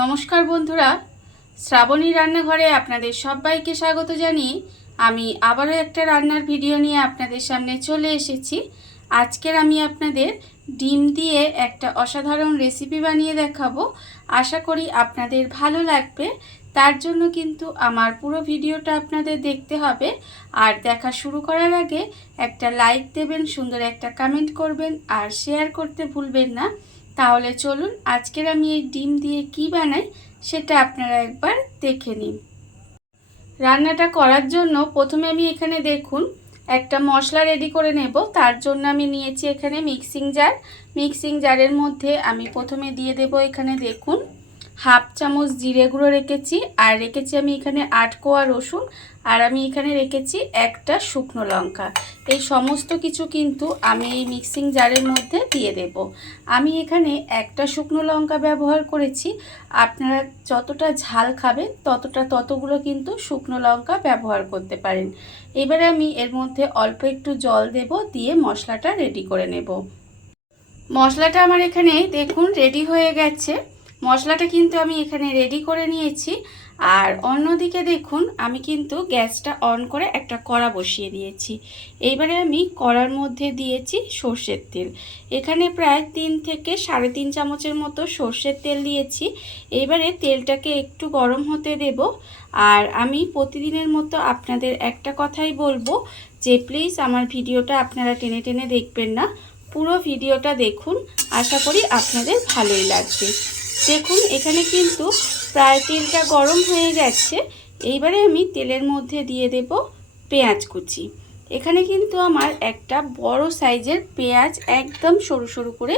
নমস্কার বন্ধুরা, শ্রাবণী রান্নাঘরে আপনাদের সবাইকে স্বাগত জানিয়ে আমি আবারও একটা রান্নার ভিডিও নিয়ে আপনাদের সামনে চলে এসেছি। আজকের আমি আপনাদের ডিম দিয়ে একটা অসাধারণ রেসিপি বানিয়ে দেখাবো। আশা করি আপনাদের ভালো লাগবে। তার জন্য কিন্তু আমার পুরো ভিডিওটা আপনাদের দেখতে হবে। আর দেখা শুরু করার আগে একটা লাইক দেবেন, সুন্দর একটা কমেন্ট করবেন আর শেয়ার করতে ভুলবেন না। তাহলে চলুন আজকের আমি এই ডিম দিয়ে কি বানাই সেটা আপনারা একবার দেখে নিন। রান্নাটা করার জন্য প্রথমে আমি এখানে দেখুন একটা মশলা রেডি করে নেব। তার জন্য আমি নিয়েছি এখানে মিক্সিং জারের মধ্যে আমি প্রথমে দিয়ে দেব এখানে দেখুন হাফ চামচ জিরে গুঁড়ো রেখেছি, আর রেখেছি আমি এখানে 8 কোয়া রসুন, আর আমি এখানে রেখেছি একটা শুকনো লঙ্কা। এই সমস্ত কিছু কিন্তু আমি এই মিক্সিং জারের মধ্যে দিয়ে দেব। আমি এখানে একটা শুকনো লঙ্কা ব্যবহার করেছি। আপনারা যতটা ঝাল খাবেন ততগুলো কিন্তু শুকনো লঙ্কা ব্যবহার করতে পারেন। এবারে আমি এর মধ্যে অল্প একটু জল দেব, দিয়ে মশলাটা রেডি করে নেব। মশলাটা আমার এখানে দেখুন রেডি হয়ে গেছে। মশলাটা কিন্তু আমি এখানে রেডি করে নিয়েছি। আর অন্যদিকে দেখুন আমি কিন্তু গ্যাসটা অন করে একটা কড়া বসিয়ে দিয়েছি। এইবারে আমি কড়ার মধ্যে দিয়েছি সর্ষের তেল। এখানে প্রায় 3 থেকে 3.5 চামচের মতো সর্ষের তেল দিয়েছি। এইবারে তেলটাকে একটু গরম হতে দেব। আর আমি প্রতিদিনের মতো আপনাদের একটা কথাই বলবো যে প্লিজ আমার ভিডিওটা আপনারা টেনে টেনে দেখবেন না, পুরো ভিডিওটা দেখুন। আশা করি আপনাদের ভালোই লাগবে। দেখুন এখানে কিন্তু প্রায় তেলটা গরম হয়ে গেছে। এইবারে আমি তেলের মধ্যে দিয়ে দেব পেঁয়াজ কুচি। এখানে কিন্তু আমার একটা বড় সাইজের পেঁয়াজ একদম সরু সরু করে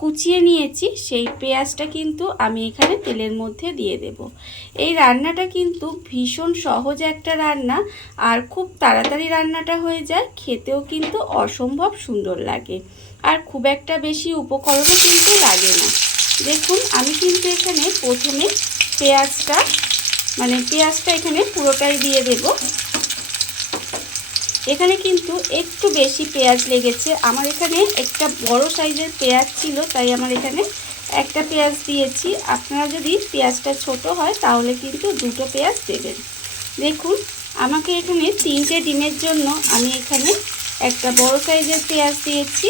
কুচিয়ে নিয়েছি। সেই পেঁয়াজটা কিন্তু আমি এখানে তেলের মধ্যে দিয়ে দেব। এই রান্নাটা কিন্তু ভীষণ সহজ একটা রান্না, আর খুব তাড়াতাড়ি রান্নাটা হয়ে যায়, খেতেও কিন্তু অসম্ভব সুন্দর লাগে, আর খুব একটা বেশি উপকরণও কিন্তু লাগে না। দেখুন আমি কিন্তু এখানে প্রথমে পেঁয়াজটা এখানে পুরোটাই দিয়ে দেব। এখানে কিন্তু একটু বেশি পেঁয়াজ লেগেছে, আমার এখানে একটা বড় সাইজের পেঁয়াজ ছিল, তাই আমার এখানে একটা পেঁয়াজ দিয়েছি। আপনারা যদি পেঁয়াজটা ছোট হয় তাহলে কিন্তু 2টো পেঁয়াজ দেবেন। দেখুন আমাকে এখানে 3টে ডিমের জন্য আমি এখানে একটা বড় সাইজের পেঁয়াজ দিয়েছি।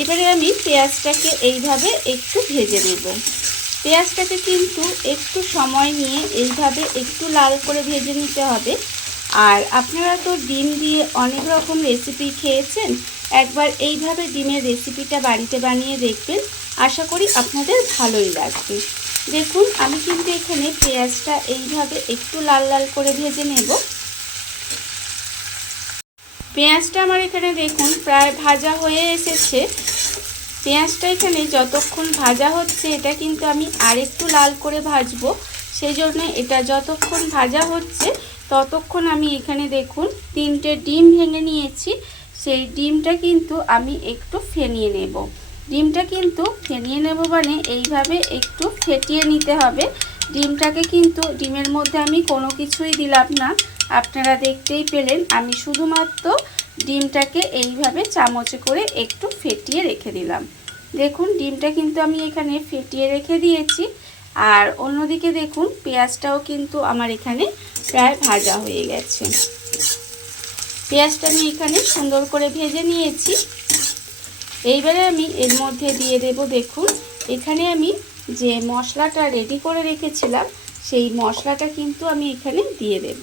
এবারে আমি পেঁয়াজটাকে এইভাবে একটু ভেজে নেব। পেঁয়াজটাকে কিন্তু একটু সময় নিয়ে এইভাবে একটু লাল করে ভেজে নিতে হবে। আর আপনারা তো ডিম দিয়ে অনেক রকম রেসিপি খেয়েছেন, একবার এইভাবে ডিমের রেসিপিটা বাড়িতে বানিয়ে দেখবেন। আশা করি আপনাদের ভালোই লাগবে। দেখুন আমি কিন্তু এখানে পেঁয়াজটা এইভাবে একটু লাল লাল করে ভেজে নেব। পেঁয়াজটা আমার এখানে দেখুন প্রায় ভাজা হয়ে এসেছে। পেঁয়াজটা এখানে যতক্ষণ ভাজা হচ্ছে এটা কিন্তু আমি আরেকটু লাল করে ভাজবো। সেই জন্য এটা যতক্ষণ ভাজা হচ্ছে ততক্ষণ আমি এখানে দেখুন 3টে ডিম ভেঙে নিয়েছি। সেই ডিমটা কিন্তু আমি একটু ফেনিয়ে নেব। ডিমটা কিন্তু ফেনিয়ে নেব মানে এইভাবে একটু ফেটিয়ে নিতে হবে। ডিমটাকে কিন্তু ডিমের মধ্যে আমি কোনো কিছুই দিলাম না, আপনারা দেখতেই পেলেন। আমি শুধুমাত্র ডিমটাকে এইভাবে চামচে করে একটু ফেটিয়ে রেখে দিলাম। দেখুন ডিমটা কিন্তু আমি এখানে ফেটিয়ে রেখে দিয়েছি। আর অন্যদিকে দেখুন পেঁয়াজটাও কিন্তু আমার এখানে প্রায় ভাজা হয়ে গেছে। পেঁয়াজটা আমি এখানে সুন্দর করে ভেজে নিয়েছি। এইবারে আমি এর মধ্যে দিয়ে দেব দেখুন এখানে আমি যে মশলাটা রেডি করে রেখেছিলাম সেই মশলাটা কিন্তু আমি এখানে দিয়ে দেব।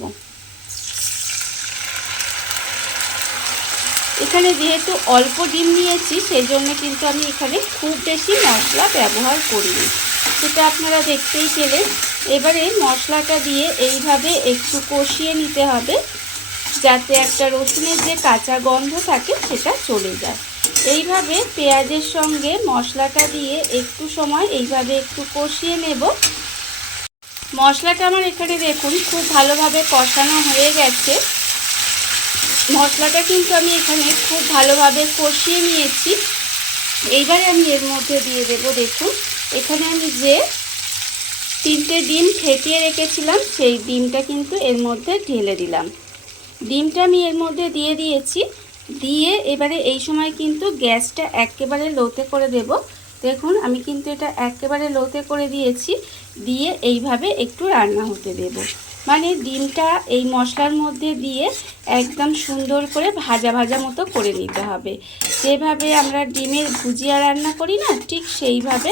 এখানে যেহেতু অল্প ডিম নিয়েছি সেই জন্য কিন্তু আমি এখানে খুব বেশি মশলা ব্যবহার করিনি, সেটা আপনারা দেখতেই পেলেন। এবারে মশলাটা দিয়ে এইভাবে একটু কষিয়ে নিতে হবে, যাতে একটা রসুনের যে কাঁচা গন্ধ থাকে সেটা চলে যায়। এইভাবে পেঁয়াজের সঙ্গে মশলাটা দিয়ে একটু সময় এইভাবে একটু কষিয়ে নেব। মশলাটা আমার এখানে দেখুন খুব ভালোভাবে কষানো হয়ে গেছে। মশলাটা কিন্তু আমি এখানে খুব ভালোভাবে কষিয়ে নিয়েছি। এইবারে আমি এর মধ্যে দিয়ে দেব দেখুন এখানে আমি যে 3টে ডিম ফেটিয়ে রেখেছিলাম সেই ডিমটা কিন্তু এর মধ্যে ঢেলে দিলাম। ডিমটা আমি এর মধ্যে দিয়ে দিয়েছি। দিয়ে এবারে এই সময় কিন্তু গ্যাসটা একেবারে লোতে করে দেব। দেখুন আমি কিন্তু এটা একেবারে লোতে করে দিয়েছি, দিয়ে এইভাবে একটু রান্না হতে দেব। মানে ডিমটা এই মশলার মধ্যে দিয়ে একদম সুন্দর করে ভাজা ভাজা মতো করে নিতে হবে। যেভাবে আমরা ডিমের ভুজিয়া রান্না করি না, ঠিক সেইভাবে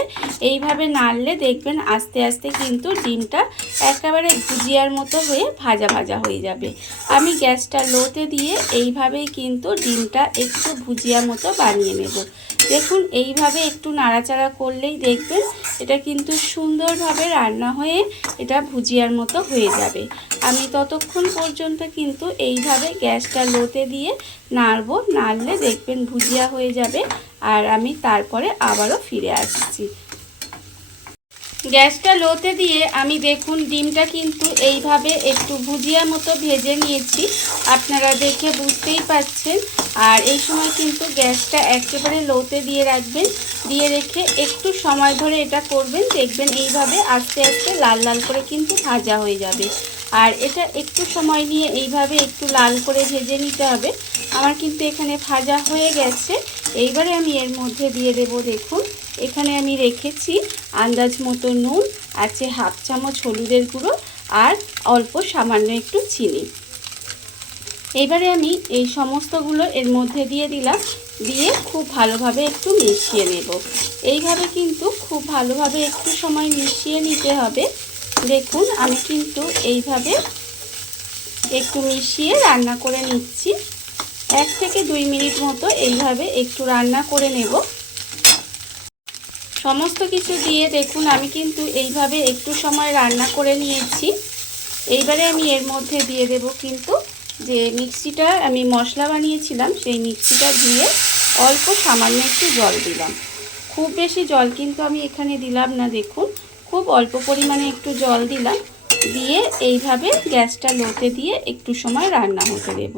এইভাবে নাড়লে দেখবেন আস্তে আস্তে কিন্তু ডিমটা একেবারে ভুজিয়ার মতো হয়ে ভাজা ভাজা হয়ে যাবে। আমি গ্যাসটা লোতে দিয়ে এইভাবেই কিন্তু ডিমটা একটু ভুজিয়া মতো বানিয়ে নেব। দেখুন এইভাবে একটু নাড়াচাড়া করলেই দেখবেন এটা কিন্তু সুন্দরভাবে রান্না হয়ে এটা ভুজিয়ার মতো হয়ে যাবে। আমি ততক্ষণ পর্যন্ত কিন্তু এইভাবে গ্যাসটা লোতে দিয়ে নাড়বো, নাড়লে দেখবেন ভুজিয়া হয়ে যাবে। আর আমি তারপরে আবারও ফিরে আসছি। গ্যাসটা লোতে দিয়ে আমি দেখুন ডিমটা কিন্তু এইভাবে একটু ভুজিয়া মতো ভেজে নিয়েছি, আপনারা দেখে বুঝতেই পাচ্ছেন। আর এই সময় কিন্তু গ্যাসটা একেবারে লোতে দিয়ে রাখবেন, দিয়ে রেখে একটু সময় ধরে এটা করবেন, দেখবেন এইভাবে আস্তে আস্তে লাল লাল করে কিন্তু ভাজা হয়ে যাবে। আর এটা একটু সময় নিয়ে এইভাবে একটু লাল করে ভেজে নিতে হবে। আমার কিন্তু এখানে ভাজা হয়ে গেছে। এইবারে আমি এর মধ্যে দিয়ে দেব, দেখুন এখানে আমি রেখেছি আন্দাজ মতো নুন, আছে হাফ চামচ হলুদের গুঁড়ো, আর অল্প সামান্য একটু চিনি। এবারে আমি এই সমস্তগুলো এর মধ্যে দিয়ে দিলাম, দিয়ে খুব ভালোভাবে একটু মিশিয়ে নেব। এইভাবে কিন্তু খুব ভালোভাবে একটু সময় মিশিয়ে নিতে হবে। দেখুন আমি কিন্তু এইভাবে একটু মিশিয়ে রান্না করে নিচ্ছি। 1 থেকে 2 মিনিট মতো এইভাবে একটু রান্না করে নেব। সমস্ত কিছু দিয়ে দেখুন আমি কিন্তু এইভাবে একটু সময় রান্না করে নিয়েছি। এইবারে আমি এর মধ্যে দিয়ে দেব কিন্তু যে মিক্সিটা আমি মশলা বানিয়েছিলাম, সেই মিক্সিটা ধুয়ে অল্প সামান্য একটু জল দিলাম। খুব বেশি জল কিন্তু আমি এখানে দিলাম না, দেখুন খুব অল্প পরিমাণে একটু জল দিলাম, দিয়ে এইভাবে গ্যাসটা লোতে দিয়ে একটু সময় রান্না হতে দেব।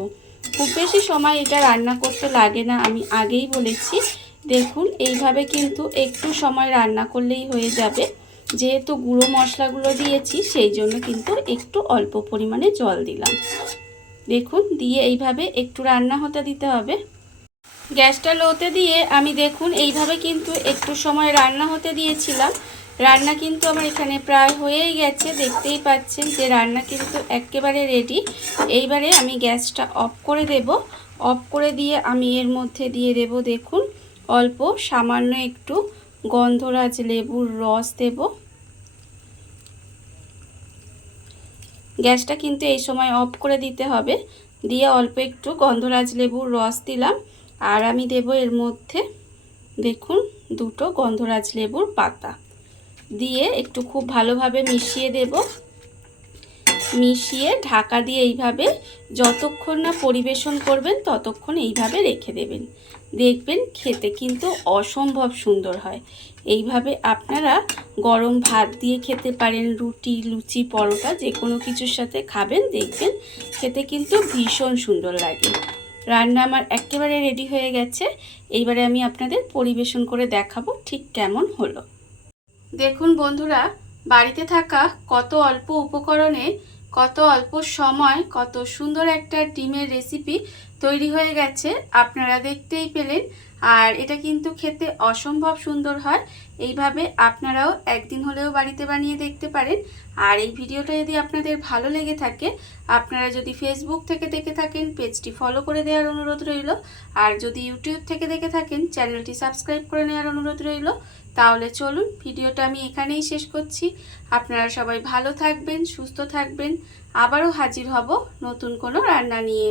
খুব বেশি সময় এটা রান্না করতে লাগে না, আমি আগেই বলেছি। দেখুন এইভাবে কিন্তু একটু সময় রান্না করলেই হয়ে যাবে। যেহেতু গুঁড়ো মশলাগুলো দিয়েছি সেই জন্য কিন্তু একটু অল্প পরিমাণে জল দিলাম। দেখুন দিয়ে এইভাবে একটু রান্না হতে দিতে হবে। গ্যাসটা লোতে দিয়ে আমি দেখুন এইভাবে কিন্তু একটু সময় রান্না হতে দিয়েছিলাম। রান্না কিন্তু আমার এখানে প্রায় হয়েই গেছে, দেখতেই পাচ্ছেন যে রান্না কিন্তু একেবারে রেডি। এইবারে আমি গ্যাসটা অফ করে দেব। অফ করে দিয়ে আমি এর মধ্যে দিয়ে দেব, দেখুন অল্প সামান্য একটু গন্ধরাজ লেবুর রস দেব। গ্যাসটা কিন্তু এই সময় অফ করে দিতে হবে। দিয়ে অল্প একটু গন্ধরাজ লেবুর রস দিলাম, আর আমি দেব এর মধ্যে দেখুন 2টো গন্ধরাজ লেবুর পাতা দিয়ে একটু খুব ভালোভাবে মিশিয়ে দেব। মিশিয়ে ঢাকা দিয়ে এইভাবে যতক্ষণ না পরিবেশন করবেন ততক্ষণ এইভাবে রেখে দেবেন। দেখবেন খেতে কিন্তু অসম্ভব সুন্দর হয়। এইভাবে আপনারা গরম ভাত দিয়ে খেতে পারেন, রুটি, লুচি, পরোটা যে কোনো কিছুর সাথে খাবেন, দেখবেন খেতে কিন্তু ভীষণ সুন্দর লাগে। রান্না আমার একেবারে রেডি হয়ে গেছে। এইবারে আমি আপনাদের পরিবেশন করে দেখাবো ঠিক কেমন হলো। দেখুন বন্ধুরা, বাড়িতে থাকা কত অল্প উপকরণে কত অল্প সময় কত সুন্দর একটা ডিমের রেসিপি তৈরি হয়ে গেছে, আপনারা দেখতেই পেলেন। আর এটা কিন্তু খেতে অসম্ভব সুন্দর হয়। এইভাবে আপনারাও একদিন হলেও বাড়িতে বানিয়ে দেখতে পারেন। আর এই ভিডিওটা যদি আপনাদের ভালো লেগে থাকে, আপনারা যদি ফেসবুক থেকে দেখে থাকেন পেজটি ফলো করে দেওয়ার অনুরোধ রইল। আর যদি ইউটিউব থেকে দেখে থাকেন চ্যানেলটি সাবস্ক্রাইব করে নেওয়ার অনুরোধ রইল। তাহলে চলুন ভিডিওটা আমি এখানেই শেষ করছি। আপনারা সবাই ভালো থাকবেন, সুস্থ থাকবেন। আবারও হাজির হব নতুন কোনো রান্না নিয়ে।